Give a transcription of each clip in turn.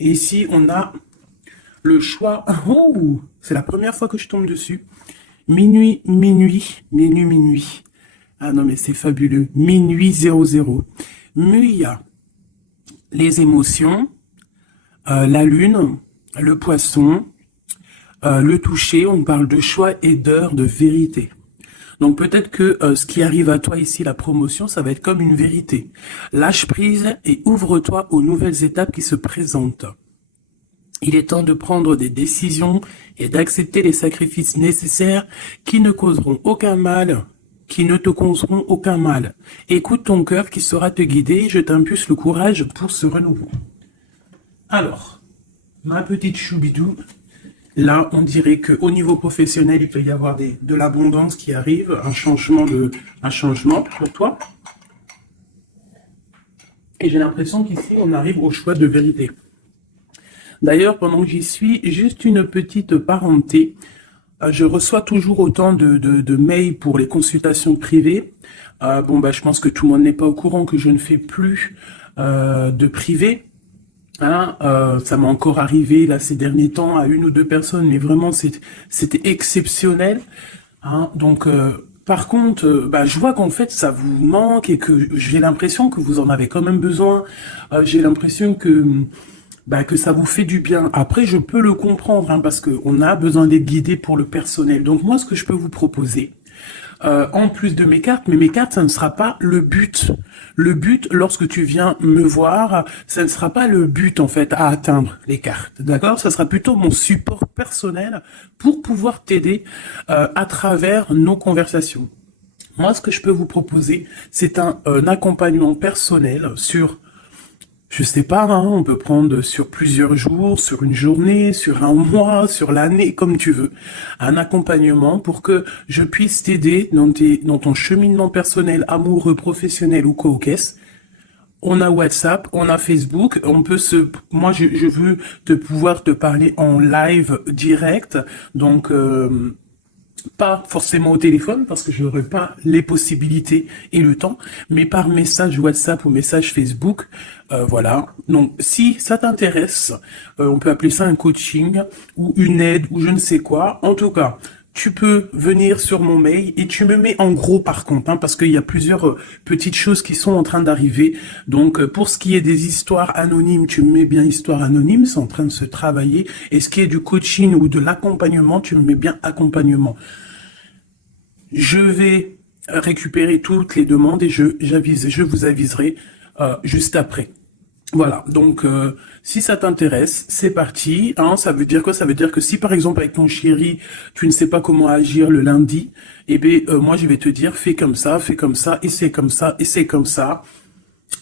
Et ici, on a le choix. Oh, c'est la première fois que je tombe dessus. Minuit, minuit, minuit, minuit. Ah non, mais c'est fabuleux. Minuit 00. Muya, les émotions, la lune, le poisson, le toucher. On parle de choix et d'heure de vérité. Donc peut-être que ce qui arrive à toi ici, la promotion, ça va être comme une vérité. Lâche prise et ouvre-toi aux nouvelles étapes qui se présentent. Il est temps de prendre des décisions et d'accepter les sacrifices nécessaires qui ne causeront aucun mal, qui ne te causeront aucun mal. Écoute ton cœur qui saura te guider, je t'impulse le courage pour ce renouveau. Alors, ma petite choubidou, là, on dirait qu'au niveau professionnel, il peut y avoir de l'abondance qui arrive, un changement pour toi. Et j'ai l'impression qu'ici, on arrive au choix de vérité. D'ailleurs, pendant que j'y suis, juste une petite parenté. Je reçois toujours autant de mails pour les consultations privées. Je pense que tout le monde n'est pas au courant que je ne fais plus de privé. Hein, ça m'a encore arrivé là ces derniers temps à une ou deux personnes, mais vraiment c'était exceptionnel. Hein, donc, par contre, je vois qu'en fait ça vous manque et que j'ai l'impression que vous en avez quand même besoin. J'ai l'impression que ça vous fait du bien. Après, je peux le comprendre, hein, parce qu'on a besoin d'être guidé pour le personnel. Donc moi, ce que je peux vous proposer, en plus de mes cartes, mais mes cartes, ça ne sera pas le but. Le but, lorsque tu viens me voir, ça ne sera pas le but, en fait, à atteindre les cartes. D'accord? Ça sera plutôt mon support personnel pour pouvoir t'aider à travers nos conversations. Moi, ce que je peux vous proposer, c'est un accompagnement personnel sur, je sais pas, hein, on peut prendre sur plusieurs jours, sur une journée, sur un mois, sur l'année, comme tu veux. Un accompagnement pour que je puisse t'aider dans ton cheminement personnel, amoureux, professionnel ou co-caisse. On a WhatsApp, on a Facebook, moi je veux pouvoir te parler en live direct, donc pas forcément au téléphone parce que je n'aurai pas les possibilités et le temps, mais par message WhatsApp ou message Facebook, voilà. Donc si ça t'intéresse, on peut appeler ça un coaching ou une aide ou je ne sais quoi. En tout cas, tu peux venir sur mon mail et tu me mets en gros par contre, hein, parce qu'il y a plusieurs petites choses qui sont en train d'arriver. Donc pour ce qui est des histoires anonymes, tu me mets bien histoire anonyme, c'est en train de se travailler. Et ce qui est du coaching ou de l'accompagnement, tu me mets bien accompagnement. Je vais récupérer toutes les demandes et je vous aviserai juste après. Voilà, donc si ça t'intéresse, c'est parti. Hein, ça veut dire quoi? Ça veut dire que si par exemple avec ton chéri, tu ne sais pas comment agir le lundi, moi je vais te dire fais comme ça, et c'est comme ça, et c'est comme ça.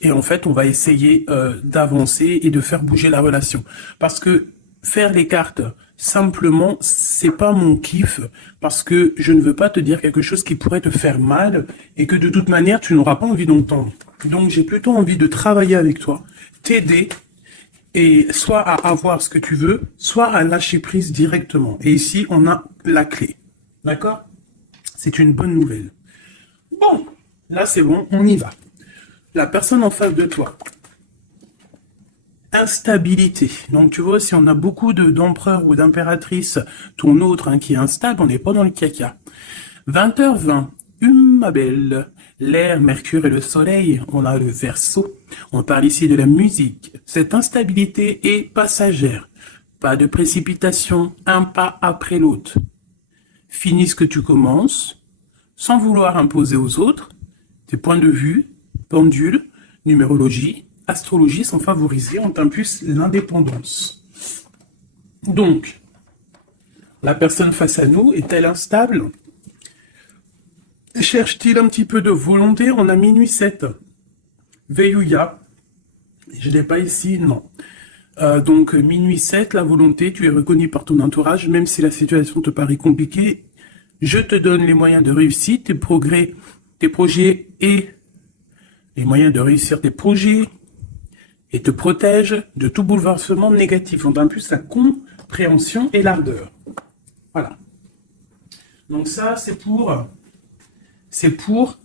Et en fait, on va essayer d'avancer et de faire bouger la relation. Parce que faire les cartes simplement, c'est pas mon kiff, parce que je ne veux pas te dire quelque chose qui pourrait te faire mal et que de toute manière, tu n'auras pas envie d'entendre. Donc, j'ai plutôt envie de travailler avec toi, t'aider, et soit à avoir ce que tu veux, soit à lâcher prise directement. Et ici, on a la clé. D'accord? C'est une bonne nouvelle. Bon, là c'est bon, on y va. La personne en face de toi. Instabilité. Donc tu vois, si on a beaucoup d'empereurs ou d'impératrices, ton autre hein, qui est instable, on n'est pas dans le caca. 20h20, ma belle. L'air, Mercure et le Soleil, on a le Verseau. On parle ici de la musique. Cette instabilité est passagère. Pas de précipitation, un pas après l'autre. Finis ce que tu commences, sans vouloir imposer aux autres. Tes points de vue, pendule, numérologie, astrologie sont favorisés, on t'impulse l'indépendance. Donc, la personne face à nous est-elle instable? Cherche-t-il un petit peu de volonté? On a minuit 7. Veillouya. Je ne l'ai pas ici, non. Donc, minuit 7, la volonté, tu es reconnu par ton entourage, même si la situation te paraît compliquée. Je te donne les moyens de réussir tes progrès, tes projets et les moyens de réussir tes projets et te protège de tout bouleversement négatif. On t'impulse la compréhension et l'ardeur. Voilà. Donc ça, c'est pour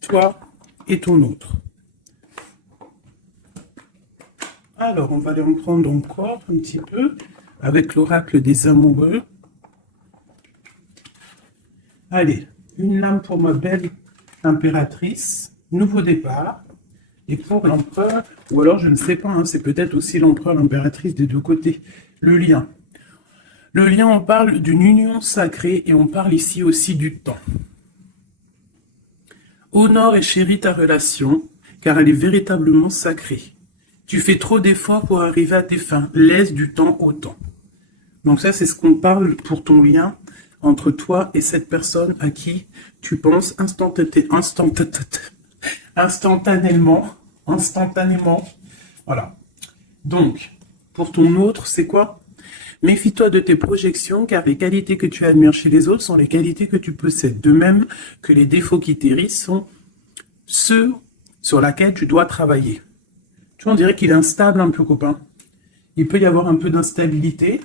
toi et ton autre. Alors, on va aller en prendre encore un petit peu avec l'oracle des amoureux. Allez, une lame pour ma belle impératrice, nouveau départ. Et pour l'empereur, ou alors je ne sais pas, hein, c'est peut-être aussi l'empereur, l'impératrice des deux côtés, le lien. Le lien, on parle d'une union sacrée et on parle ici aussi du temps. Honore et chéris ta relation, car elle est véritablement sacrée. Tu fais trop d'efforts pour arriver à tes fins, laisse du temps au temps. Donc ça, c'est ce qu'on parle pour ton lien entre toi et cette personne à qui tu penses instantanément. Voilà. Donc, pour ton autre, c'est quoi? Méfie-toi de tes projections, car les qualités que tu admires chez les autres sont les qualités que tu possèdes. De même que les défauts qui t'hérissent sont ceux sur lesquels tu dois travailler. Tu vois, on dirait qu'il est instable un peu, copain. Il peut y avoir un peu d'instabilité.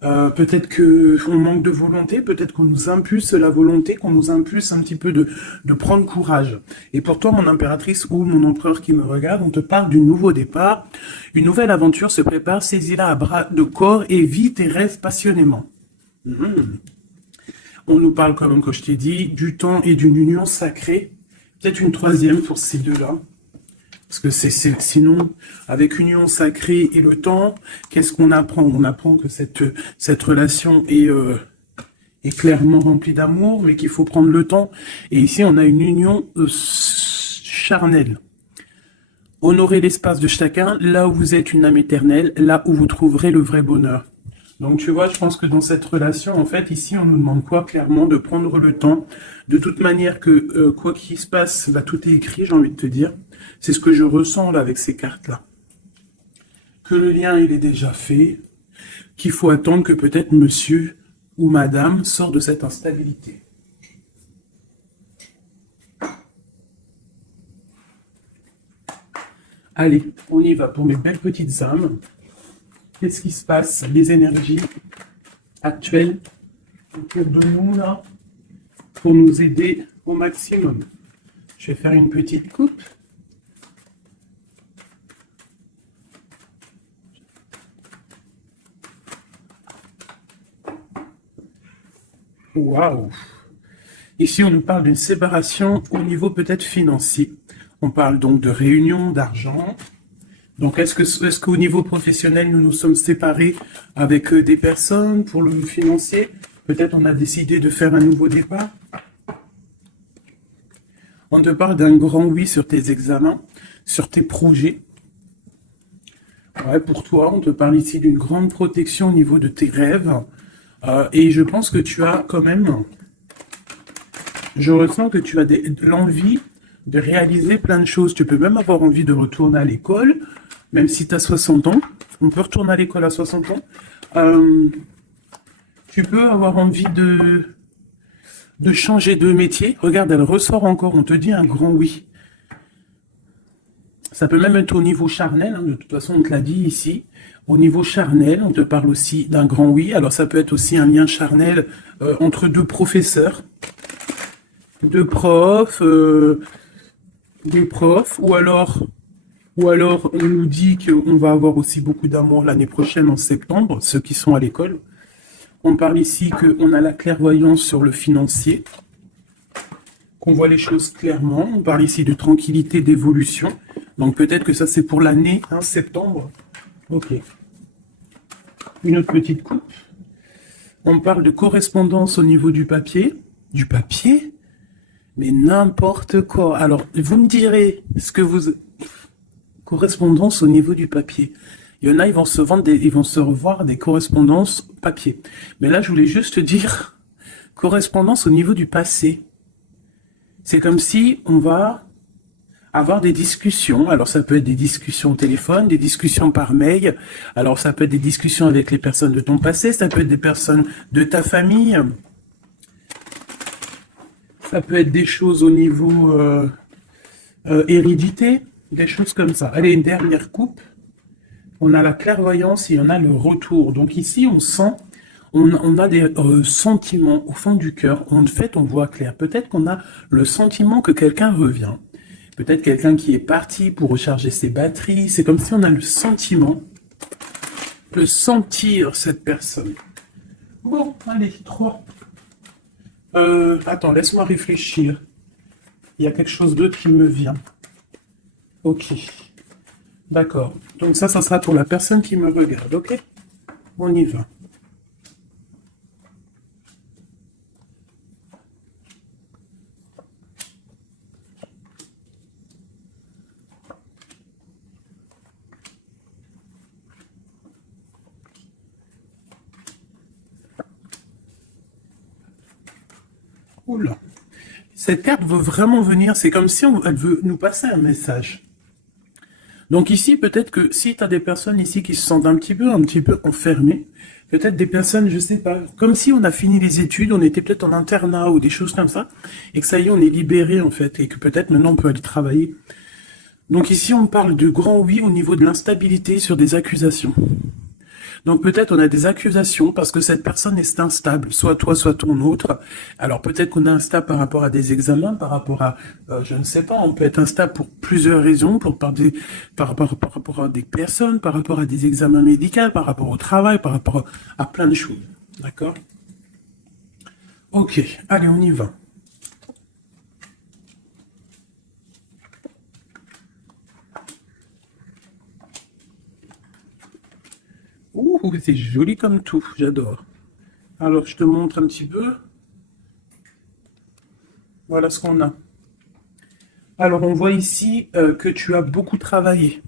Peut-être qu'on manque de volonté, peut-être qu'on nous impulse la volonté, qu'on nous impulse un petit peu de prendre courage. Et pour toi, mon impératrice ou mon empereur qui me regarde, on te parle du nouveau départ. Une nouvelle aventure se prépare, saisis-la à bras de corps et vis tes rêves passionnément. On nous parle, comme je t'ai dit, du temps et d'une union sacrée. Peut-être une troisième pour ces deux-là. Parce que sinon, avec union sacrée et le temps, qu'est-ce qu'on apprend? On apprend que cette relation est clairement remplie d'amour, mais qu'il faut prendre le temps. Et ici, on a une union charnelle. Honorez l'espace de chacun, là où vous êtes une âme éternelle, là où vous trouverez le vrai bonheur. Donc tu vois, je pense que dans cette relation, en fait, ici, on nous demande quoi? Clairement, de prendre le temps. De toute manière que, quoi qu'il se passe, bah, tout est écrit, j'ai envie de te dire. C'est ce que je ressens là avec ces cartes-là. Que le lien, il est déjà fait, qu'il faut attendre que peut-être monsieur ou madame sort de cette instabilité. Allez, on y va pour mes belles petites âmes. Qu'est-ce qui se passe? Les énergies actuelles autour de nous là, pour nous aider au maximum. Je vais faire une petite coupe. Waouh! Ici, on nous parle d'une séparation au niveau peut-être financier. On parle donc de réunion d'argent. Donc, est-ce qu'au niveau professionnel, nous nous sommes séparés avec des personnes pour le financier? Peut-être on a décidé de faire un nouveau départ. On te parle d'un grand oui sur tes examens, sur tes projets. Ouais, pour toi, on te parle ici d'une grande protection au niveau de tes rêves. Et je pense que tu as quand même... Je ressens que tu as l'envie de réaliser plein de choses. Tu peux même avoir envie de retourner à l'école, même si tu as 60 ans. On peut retourner à l'école à 60 ans. Tu peux avoir envie de changer de métier. Regarde, elle ressort encore. On te dit un grand oui. Ça peut même être au niveau charnel. Hein, de toute façon, on te l'a dit ici. Au niveau charnel, on te parle aussi d'un grand oui. Alors, ça peut être aussi un lien charnel entre deux professeurs, deux profs, ou alors on nous dit qu'on va avoir aussi beaucoup d'amour l'année prochaine en septembre, ceux qui sont à l'école. On parle ici qu'on a la clairvoyance sur le financier, qu'on voit les choses clairement. On parle ici de tranquillité, d'évolution. Donc peut-être que ça c'est pour l'année, hein, septembre. Ok. Une autre petite coupe. On parle de correspondance au niveau du papier. Du papier? Mais n'importe quoi. Alors, vous me direz ce que vous... Correspondance au niveau du papier. Il y en a, ils vont se revoir des correspondances papier. Mais là, je voulais juste dire correspondance au niveau du passé. C'est comme si on va avoir des discussions. Alors, ça peut être des discussions au téléphone, des discussions par mail. Alors, ça peut être des discussions avec les personnes de ton passé. Ça peut être des personnes de ta famille. Ça peut être des choses au niveau hérédité, des choses comme ça. Allez, une dernière coupe. On a la clairvoyance et on a le retour. Donc ici, on sent, on a des sentiments au fond du cœur. En fait, on voit clair. Peut-être qu'on a le sentiment que quelqu'un revient. Peut-être quelqu'un qui est parti pour recharger ses batteries. C'est comme si on a le sentiment de sentir cette personne. Bon, allez, 3. Attends, laisse-moi réfléchir. Il y a quelque chose d'autre qui me vient. Ok. D'accord. Donc ça sera pour la personne qui me regarde, ok? On y va. Oula. Cette carte veut vraiment venir, c'est comme si elle veut nous passer un message. Donc ici, peut-être que si tu as des personnes ici qui se sentent un petit peu enfermées, peut-être des personnes, je sais pas, comme si on a fini les études, on était peut-être en internat ou des choses comme ça, et que ça y est, on est libéré en fait, et que peut-être maintenant on peut aller travailler. Donc ici, on parle de grand oui au niveau de l'instabilité sur des accusations. Donc peut-être on a des accusations parce que cette personne est instable, soit toi, soit ton autre. Alors peut-être qu'on est instable par rapport à des examens, par rapport à, je ne sais pas, on peut être instable pour plusieurs raisons, par rapport à des personnes, par rapport à des examens médicaux, par rapport au travail, par rapport à plein de choses. D'accord? Ok, allez, on y va. Ouh, c'est joli comme tout, j'adore. Alors, je te montre un petit peu. Voilà ce qu'on a. Alors, on voit ici que tu as beaucoup travaillé.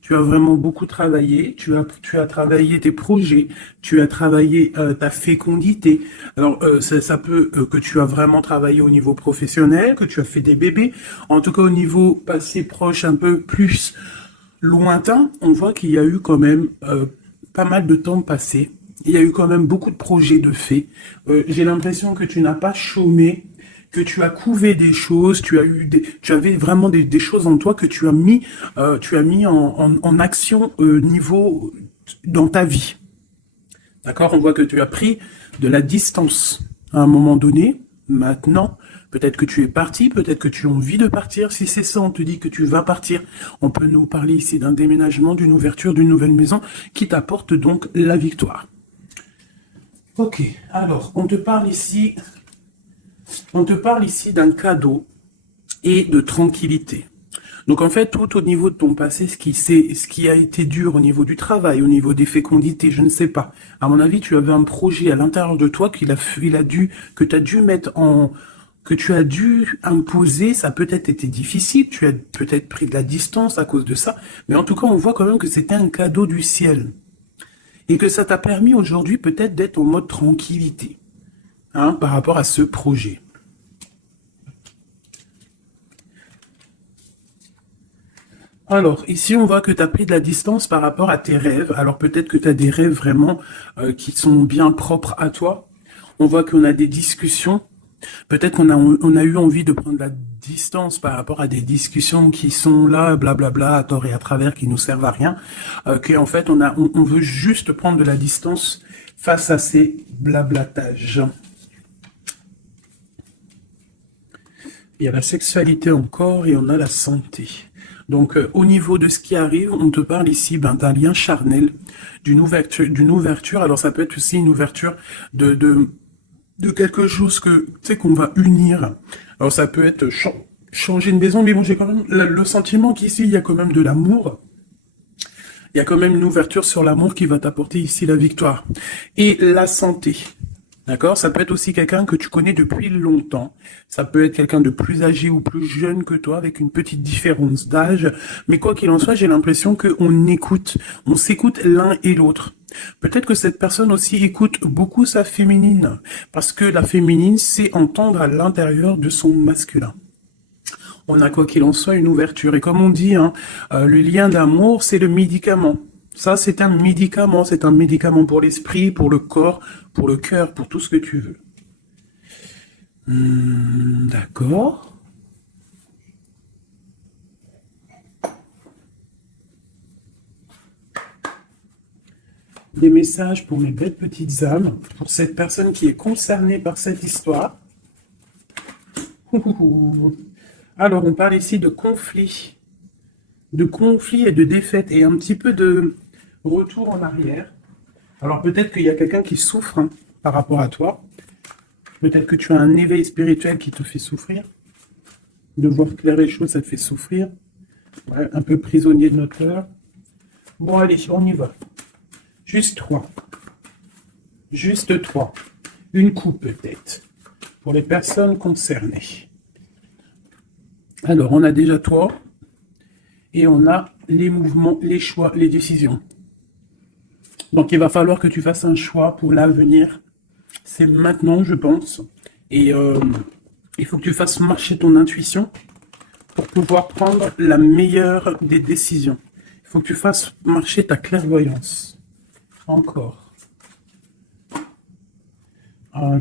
Tu as vraiment beaucoup travaillé. Tu as travaillé tes projets. Tu as travaillé ta fécondité. Alors, ça peut que tu as vraiment travaillé au niveau professionnel, que tu as fait des bébés. En tout cas, au niveau passé proche, un peu plus lointain, on voit qu'il y a eu quand même pas mal de temps passé. Il y a eu quand même beaucoup de projets de faits. J'ai l'impression que tu n'as pas chômé, que tu as couvé des choses, tu avais vraiment des choses en toi que tu as mis en action niveau dans ta vie. D'accord? On voit que tu as pris de la distance à un moment donné. Maintenant, peut-être que tu es parti, peut-être que tu as envie de partir. Si c'est ça, on te dit que tu vas partir. On peut nous parler ici d'un déménagement, d'une ouverture, d'une nouvelle maison qui t'apporte donc la victoire. Ok, alors, on te parle ici d'un cadeau et de tranquillité. Donc en fait, tout au niveau de ton passé, ce qui a été dur au niveau du travail, au niveau des fécondités, je ne sais pas. À mon avis, tu avais un projet à l'intérieur de toi que tu as dû mettre en, que tu as dû imposer. Ça a peut-être été difficile, tu as peut-être pris de la distance à cause de ça, mais en tout cas, on voit quand même que c'était un cadeau du ciel. Et que ça t'a permis aujourd'hui peut-être d'être en mode tranquillité, hein, par rapport à ce projet. Alors, ici, on voit que tu as pris de la distance par rapport à tes rêves. Alors, peut-être que tu as des rêves vraiment qui sont bien propres à toi. On voit qu'on a des discussions. Peut-être on a eu envie de prendre de la distance par rapport à des discussions qui sont là, blablabla, à tort et à travers, qui nous servent à rien. Qu'en fait, on veut juste prendre de la distance face à ces blablatages. Il y a la sexualité encore et on a la santé. Donc, au niveau de ce qui arrive, on te parle ici d'un lien charnel, d'une ouverture. Alors, ça peut être aussi une ouverture de quelque chose que, tu sais, qu'on va unir. Alors, ça peut être changer une maison, mais bon, j'ai quand même le sentiment qu'ici, il y a quand même de l'amour. Il y a quand même une ouverture sur l'amour qui va t'apporter ici la victoire. Et la santé. D'accord? Ça peut être aussi quelqu'un que tu connais depuis longtemps. Ça peut être quelqu'un de plus âgé ou plus jeune que toi, avec une petite différence d'âge. Mais quoi qu'il en soit, j'ai l'impression on s'écoute l'un et l'autre. Peut-être que cette personne aussi écoute beaucoup sa féminine, parce que la féminine sait entendre à l'intérieur de son masculin. On a quoi qu'il en soit une ouverture. Et comme on dit, hein, le lien d'amour, c'est le médicament. Ça, c'est un médicament pour l'esprit, pour le corps, pour le cœur, pour tout ce que tu veux. D'accord. Des messages pour mes belles petites âmes, pour cette personne qui est concernée par cette histoire. Alors, on parle ici de conflit et de défaite, et un petit peu de retour en arrière. Alors, peut-être qu'il y a quelqu'un qui souffre hein, par rapport à toi. Peut-être que tu as un éveil spirituel qui te fait souffrir. De voir clair les choses, ça te fait souffrir. Ouais, un peu prisonnier de notre cœur. Bon, allez, on y va. Juste 3. Juste 3. Une coupe peut-être. Pour les personnes concernées. Alors, on a déjà toi. Et on a les mouvements, les choix, les décisions. Donc, il va falloir que tu fasses un choix pour l'avenir. C'est maintenant, je pense. Et il faut que tu fasses marcher ton intuition pour pouvoir prendre la meilleure des décisions. Il faut que tu fasses marcher ta clairvoyance. Encore. Ah,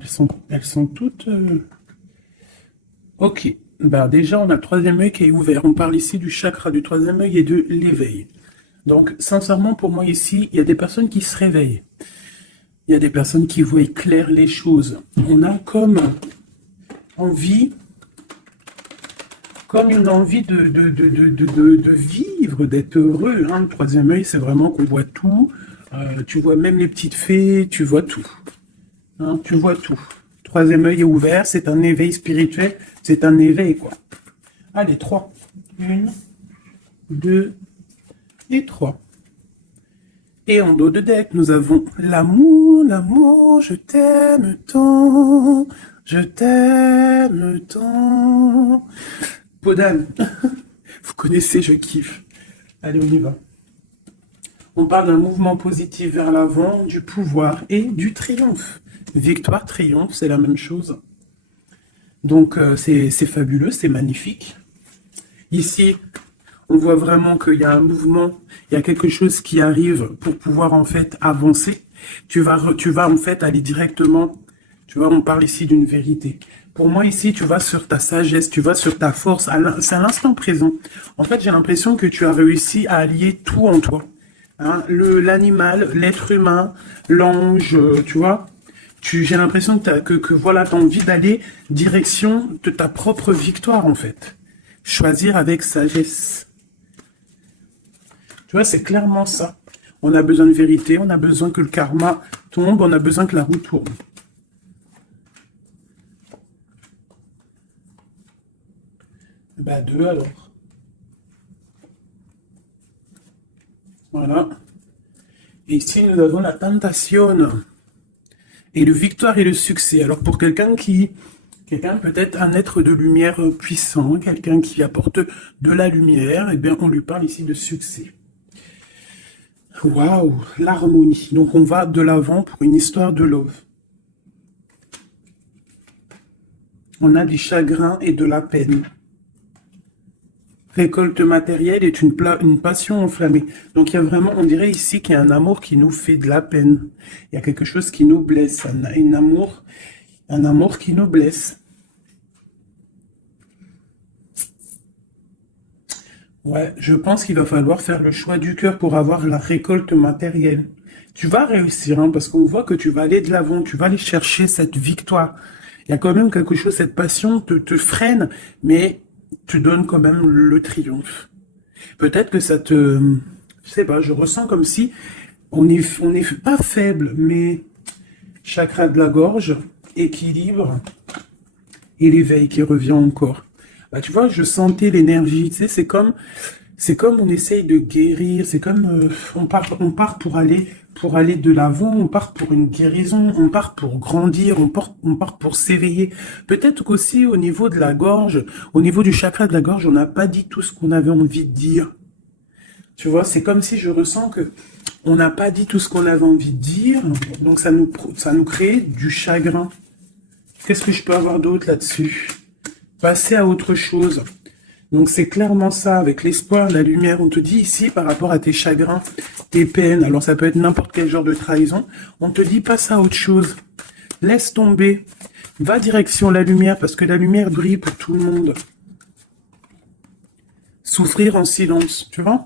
elles sont toutes... Ok. Bah, déjà, on a le troisième œil qui est ouvert. On parle ici du chakra du troisième œil et de l'éveil. Donc, sincèrement, pour moi, ici, il y a des personnes qui se réveillent. Il y a des personnes qui voient clair les choses. On a comme envie, comme une envie de vivre, d'être heureux. Hein. Le troisième œil, c'est vraiment qu'on voit tout. Tu vois même les petites fées, tu vois tout. Hein, tu vois tout. Troisième œil est ouvert, c'est un éveil spirituel, c'est un éveil, quoi. Allez, 3. 1, 2 et 3. Et en dos de deck, nous avons l'amour, l'amour, je t'aime tant, je t'aime tant. Podane, vous connaissez, je kiffe. Allez, on y va. On parle d'un mouvement positif vers l'avant, du pouvoir et du triomphe. Victoire, triomphe, c'est la même chose. Donc, c'est fabuleux, c'est magnifique. Ici, on voit vraiment qu'il y a un mouvement, il y a quelque chose qui arrive pour pouvoir en fait avancer. Tu vas en fait aller directement, tu vois, on parle ici d'une vérité. Pour moi ici, tu vas sur ta sagesse, tu vas sur ta force, c'est à l'instant présent. En fait, j'ai l'impression que tu as réussi à allier tout en toi. Hein, l'animal, l'être humain, l'ange, tu vois. J'ai l'impression que voilà, tu as envie d'aller direction de ta propre victoire en fait. Choisir avec sagesse. Tu vois, c'est clairement ça. On a besoin de vérité, on a besoin que le karma tombe, on a besoin que la roue tourne. Bah 2 alors. Voilà. Et ici, nous avons la tentation. Et le victoire et le succès. Alors pour quelqu'un peut-être un être de lumière puissant, quelqu'un qui apporte de la lumière, eh bien on lui parle ici de succès. Waouh, l'harmonie. Donc on va de l'avant pour une histoire de love. On a du chagrin et de la peine. Récolte matérielle est une passion enflammée. Donc il y a vraiment, on dirait ici qu'il y a un amour qui nous fait de la peine. Il y a quelque chose qui nous blesse, un amour qui nous blesse. Ouais, je pense qu'il va falloir faire le choix du cœur pour avoir la récolte matérielle. Tu vas réussir, hein, parce qu'on voit que tu vas aller de l'avant, tu vas aller chercher cette victoire. Il y a quand même quelque chose, cette passion te freine, mais tu donnes quand même le triomphe. Peut-être que ça te... Je sais pas, je ressens comme si on est pas faible, mais chakra de la gorge, équilibre et l'éveil qui revient encore. Bah, tu vois, je sentais l'énergie, tu sais, c'est comme on essaye de guérir, c'est comme on part pour aller de l'avant, on part pour une guérison, on part pour grandir, on part pour s'éveiller. Peut-être qu'aussi au niveau de la gorge, au niveau du chakra de la gorge, on n'a pas dit tout ce qu'on avait envie de dire. Tu vois, c'est comme si je ressens que on n'a pas dit tout ce qu'on avait envie de dire, donc ça nous crée du chagrin. Qu'est-ce que je peux avoir d'autre là-dessus? Passer à autre chose. Donc c'est clairement ça, avec l'espoir, la lumière. On te dit ici, par rapport à tes chagrins, tes peines, alors ça peut être n'importe quel genre de trahison, on te dit passe à autre chose. Laisse tomber. Va direction la lumière, parce que la lumière brille pour tout le monde. Souffrir en silence, tu vois?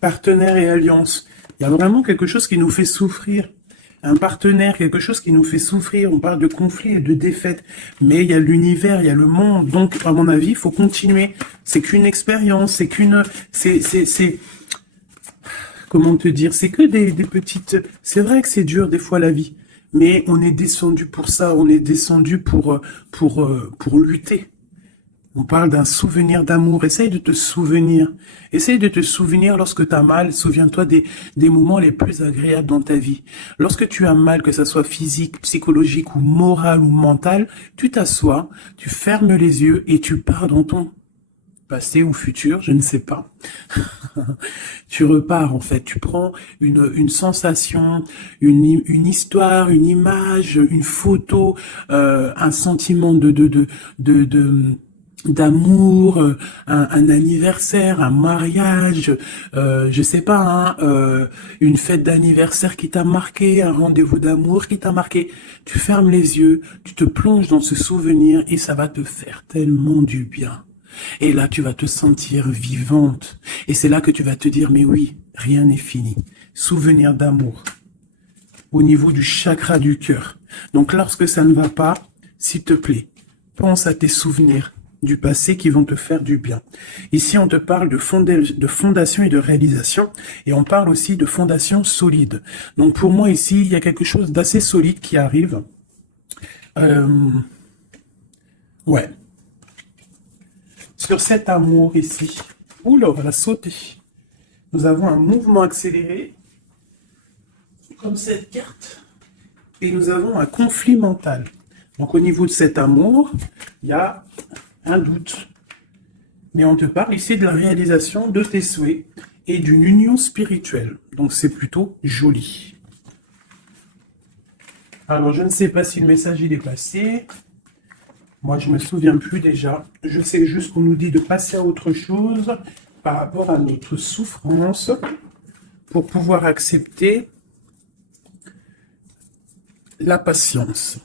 Partenaire et alliance. Il y a vraiment quelque chose qui nous fait souffrir. un partenaire, quelque chose qui nous fait souffrir. On parle de conflit et de défaite. Mais il y a l'univers, il y a le monde. Donc, à mon avis, il faut continuer. C'est qu'une expérience, comment te dire, c'est que des petites... C'est vrai que c'est dur des fois la vie. Mais on est descendu pour ça, on est descendu pour lutter. On parle d'un souvenir d'amour. Essaye de te souvenir. Essaye de te souvenir lorsque tu as mal. Souviens-toi des moments les plus agréables dans ta vie. Lorsque tu as mal, que ça soit physique, psychologique ou moral ou mental, tu t'assois, tu fermes les yeux et tu pars dans ton passé ou futur, je ne sais pas. Tu repars en fait. Tu prends une sensation, une histoire, une image, une photo, un sentiment d'amour, un anniversaire, un mariage, je sais pas, une fête d'anniversaire qui t'a marqué, un rendez-vous d'amour qui t'a marqué. Tu fermes les yeux, tu te plonges dans ce souvenir et ça va te faire tellement du bien. Et là, tu vas te sentir vivante. Et c'est là que tu vas te dire, mais oui, rien n'est fini. Souvenir d'amour au niveau du chakra du cœur. Donc, lorsque ça ne va pas, s'il te plaît, pense à tes souvenirs du passé qui vont te faire du bien. Ici, on te parle de fondation et de réalisation, et on parle aussi de fondation solide. Donc, pour moi, ici, il y a quelque chose d'assez solide qui arrive. Ouais. Sur cet amour ici, oula, on va la sauter. Nous avons un mouvement accéléré, comme cette carte, et nous avons un conflit mental. Donc au niveau de cet amour, il y a un doute. Mais on te parle ici de la réalisation de tes souhaits et d'une union spirituelle. Donc c'est plutôt joli. Alors je ne sais pas si le message il est passé. Moi, je me souviens plus déjà. Je sais juste qu'on nous dit de passer à autre chose par rapport à notre souffrance pour pouvoir accepter la patience.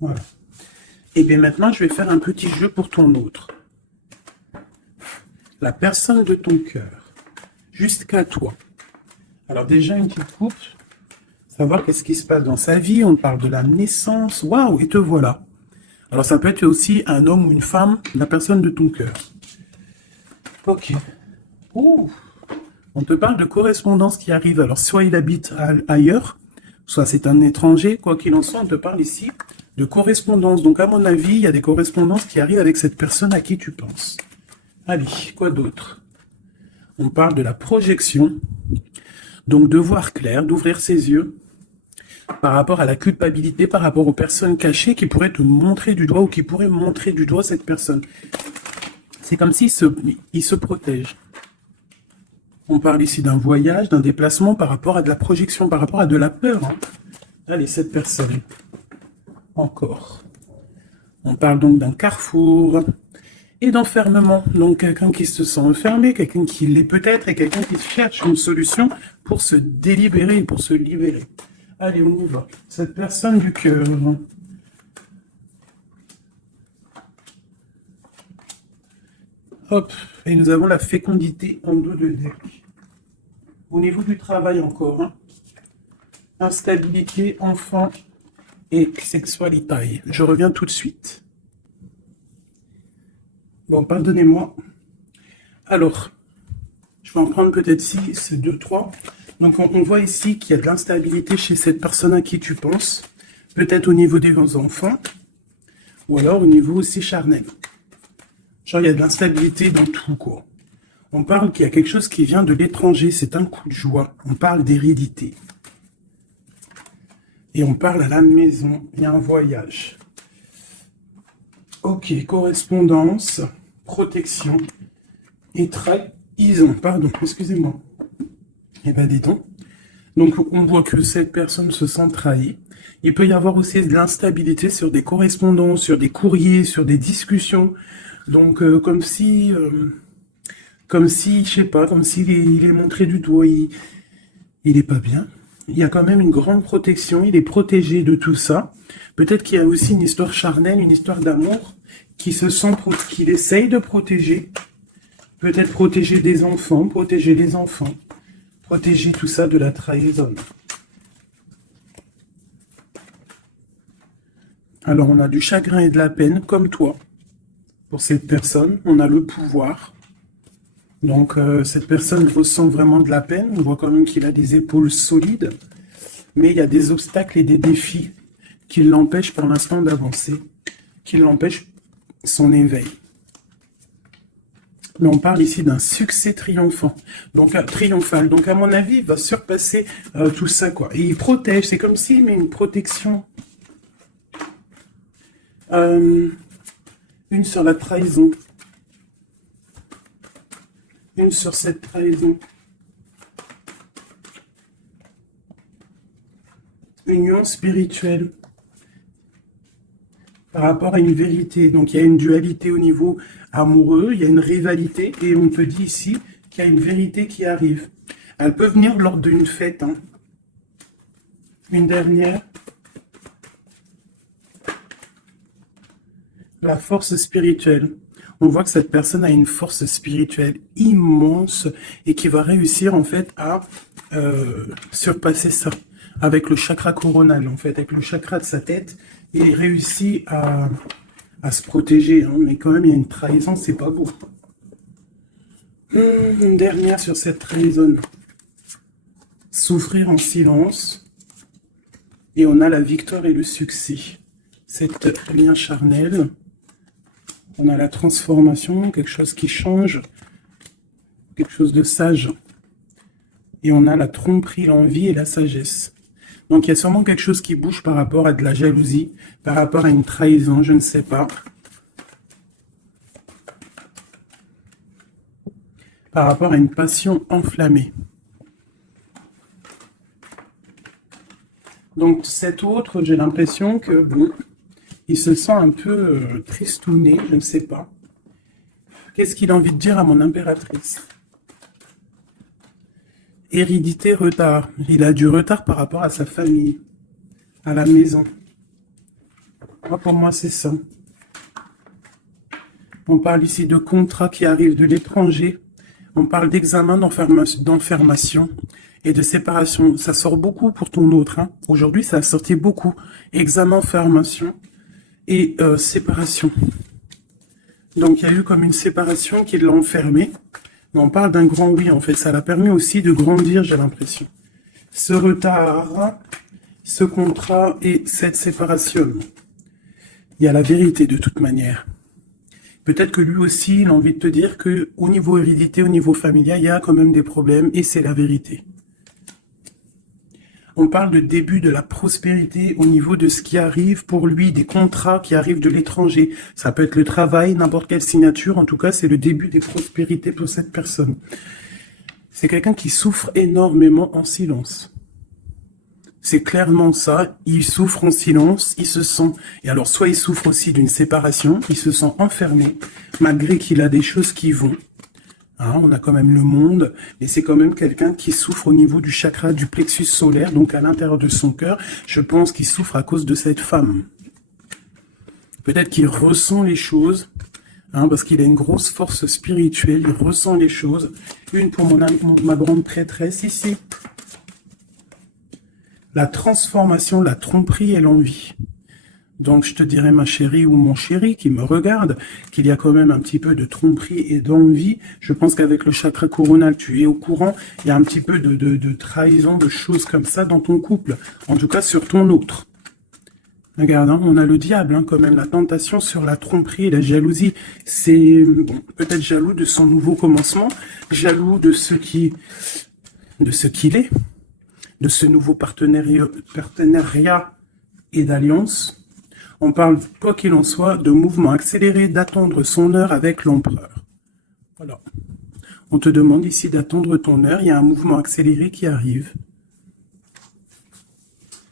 Voilà. Et bien maintenant, je vais faire un petit jeu pour ton autre. La personne de ton cœur, jusqu'à toi. Alors déjà, une petite coupe. Savoir qu'est-ce qui se passe dans sa vie, on parle de la naissance, waouh, et te voilà. Alors ça peut être aussi un homme ou une femme, la personne de ton cœur. Ok. Ouh. On te parle de correspondance qui arrive, alors soit il habite ailleurs, soit c'est un étranger, quoi qu'il en soit, on te parle ici de correspondance. Donc à mon avis, il y a des correspondances qui arrivent avec cette personne à qui tu penses. Allez, quoi d'autre? On parle de la projection, donc de voir clair, d'ouvrir ses yeux, par rapport à la culpabilité, par rapport aux personnes cachées qui pourraient te montrer du doigt ou qui pourraient montrer du doigt cette personne. C'est comme s'il se protège. On parle ici d'un voyage, d'un déplacement par rapport à de la projection, par rapport à de la peur. Hein. Allez, cette personne. Encore. On parle donc d'un carrefour et d'enfermement. Donc quelqu'un qui se sent enfermé, quelqu'un qui l'est peut-être et quelqu'un qui cherche une solution pour se délibérer, pour se libérer. Allez, on y va. Cette personne du cœur. Hop. Et nous avons la fécondité en dos de deck. Au niveau du travail encore. Hein. Instabilité, enfant et sexualité. Je reviens tout de suite. Bon, pardonnez-moi. Alors, je vais en prendre peut-être 6, 2, 3. Donc, on voit ici qu'il y a de l'instabilité chez cette personne à qui tu penses. Peut-être au niveau des enfants. Ou alors au niveau aussi charnel. Genre, il y a de l'instabilité dans tout, quoi. On parle qu'il y a quelque chose qui vient de l'étranger. C'est un coup de joie. On parle d'hérédité. Et on parle à la maison. Il y a un voyage. Ok, correspondance, protection et trahison. Pardon, excusez-moi. Eh ben, dis donc. Donc, on voit que cette personne se sent trahie. Il peut y avoir aussi de l'instabilité sur des correspondances, sur des courriers, sur des discussions. Donc, comme si, je sais pas, comme s'il est montré du doigt, il est pas bien. Il y a quand même une grande protection, il est protégé de tout ça. Peut-être qu'il y a aussi une histoire charnelle, une histoire d'amour, qu'il essaye de protéger. Peut-être protéger des enfants, protéger les enfants. protéger tout ça de la trahison. Alors, on a du chagrin et de la peine, comme toi. Pour cette personne, on a le pouvoir. Donc, cette personne ressent vraiment de la peine. On voit quand même qu'il a des épaules solides. Mais il y a des obstacles et des défis qui l'empêchent pour l'instant d'avancer, qui l'empêchent son éveil. Mais on parle ici d'un succès triomphant, donc triomphal. Donc à mon avis, il va surpasser tout ça, quoi. Et il protège, c'est comme s'il met une protection. Une sur la trahison. Une sur cette trahison. Union spirituelle. Par rapport à une vérité. Donc il y a une dualité au niveau amoureux, il y a une rivalité, et on peut dire ici qu'il y a une vérité qui arrive. Elle peut venir lors d'une fête. Hein. Une dernière. La force spirituelle. On voit que cette personne a une force spirituelle immense et qui va réussir en fait à surpasser ça avec le chakra coronal, en fait, avec le chakra de sa tête, et réussit à se protéger. Hein. Mais quand même, il y a une trahison, c'est pas beau. Une dernière sur cette trahison. Souffrir en silence. Et on a la victoire et le succès. Cette lien charnel. On a la transformation, quelque chose qui change, quelque chose de sage. Et on a la tromperie, l'envie et la sagesse. Donc il y a sûrement quelque chose qui bouge par rapport à de la jalousie, par rapport à une trahison, je ne sais pas. Par rapport à une passion enflammée. Donc cet autre, j'ai l'impression que, bon, il se sent un peu tristouné, je ne sais pas. Qu'est-ce qu'il a envie de dire à mon impératrice? Hérédité, retard. Il a du retard par rapport à sa famille, à la maison. Moi, pour moi, c'est ça. On parle ici de contrats qui arrivent de l'étranger. On parle d'examen, d'enfermation et de séparation. Ça sort beaucoup pour ton autre. Hein. Aujourd'hui, ça a sorti beaucoup. Examen, enfermation et séparation. Donc, il y a eu comme une séparation qui l'a enfermé. Mais on parle d'un grand oui, en fait. Ça l'a permis aussi de grandir, j'ai l'impression. Ce retard, ce contrat et cette séparation. Il y a la vérité de toute manière. Peut-être que lui aussi, il a envie de te dire que au niveau hérédité, au niveau familial, il y a quand même des problèmes et c'est la vérité. On parle de début de la prospérité au niveau de ce qui arrive pour lui, des contrats qui arrivent de l'étranger. Ça peut être le travail, n'importe quelle signature. En tout cas, c'est le début des prospérités pour cette personne. C'est quelqu'un qui souffre énormément en silence. C'est clairement ça. Il souffre en silence, il se sent... Et alors, soit il souffre aussi d'une séparation, il se sent enfermé, malgré qu'il a des choses qui vont. Hein, on a quand même le monde, mais c'est quand même quelqu'un qui souffre au niveau du chakra du plexus solaire, donc à l'intérieur de son cœur. Je pense qu'il souffre à cause de cette femme. Peut-être qu'il ressent les choses, hein, parce qu'il a une grosse force spirituelle, il ressent les choses. Une pour ma grande prêtresse ici. La transformation, la tromperie et l'envie. Donc je te dirais, ma chérie ou mon chéri qui me regarde, qu'il y a quand même un petit peu de tromperie et d'envie. Je pense qu'avec le chakra coronal, tu es au courant. Il y a un petit peu de trahison, de choses comme ça dans ton couple. En tout cas, sur ton autre. Regarde, hein, on a le diable, hein, quand même, la tentation sur la tromperie et la jalousie. C'est bon, peut-être jaloux de son nouveau commencement, jaloux de ce qu'il est, de ce nouveau partenariat et d'alliance. On parle, quoi qu'il en soit, de mouvement accéléré, d'attendre son heure avec l'empereur. Voilà. On te demande ici d'attendre ton heure. Il y a un mouvement accéléré qui arrive.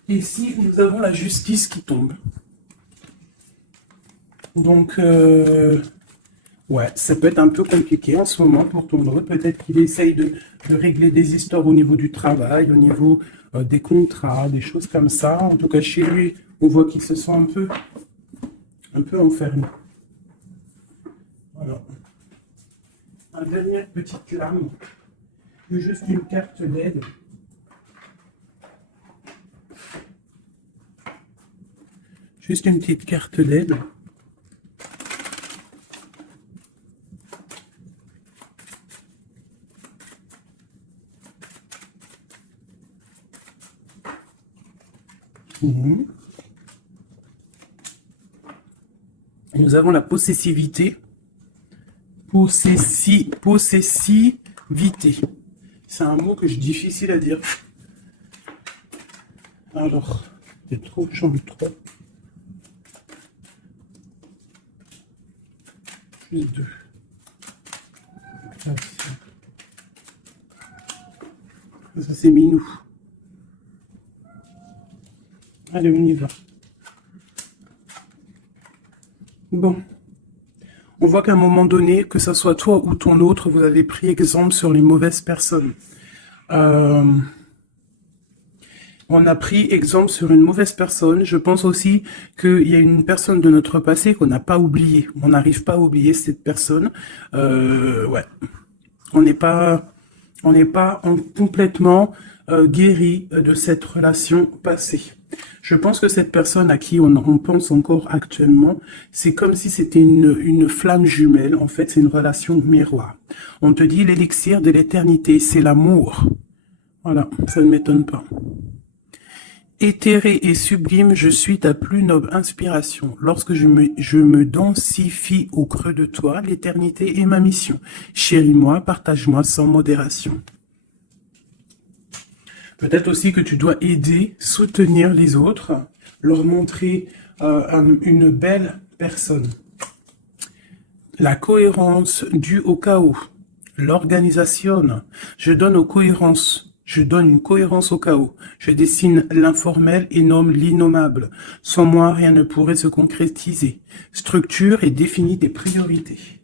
Et ici, nous avons la justice qui tombe. Donc, ouais, ça peut être un peu compliqué en ce moment pour ton autre. Peut-être qu'il essaye de régler des histoires au niveau du travail, au niveau des contrats, des choses comme ça. En tout cas, chez lui, on voit qu'il se sent un peu enfermé. Voilà. Une dernière petite lame Juste une carte d'aide. Juste une petite carte d'aide. Et nous avons la possessivité. Possessivité. C'est un mot que je difficile à dire. Alors, c'est trop, j'en ai trop. Juste deux. Ça c'est minou. Allez, on y va. Bon. On voit qu'à un moment donné, que ce soit toi ou ton autre, vous avez pris exemple sur les mauvaises personnes. On a pris exemple sur une mauvaise personne. Je pense aussi qu'il y a une personne de notre passé qu'on n'a pas oubliée. On n'arrive pas à oublier cette personne. Ouais. On n'est pas complètement guéri de cette relation passée. Je pense que cette personne à qui on pense encore actuellement, c'est comme si c'était une flamme jumelle. En fait, c'est une relation miroir. On te dit l'élixir de l'éternité, c'est l'amour. Voilà, ça ne m'étonne pas. Éthéré et sublime, je suis ta plus noble inspiration. Lorsque je me densifie au creux de toi, l'éternité est ma mission. Chéris-moi, partage-moi sans modération. Peut-être aussi que tu dois aider, soutenir les autres, leur montrer une belle personne. La cohérence due au chaos. L'organisation. Je donne une cohérence au chaos. Je dessine l'informel et nomme l'innommable. Sans moi, rien ne pourrait se concrétiser. Structure et définis des priorités.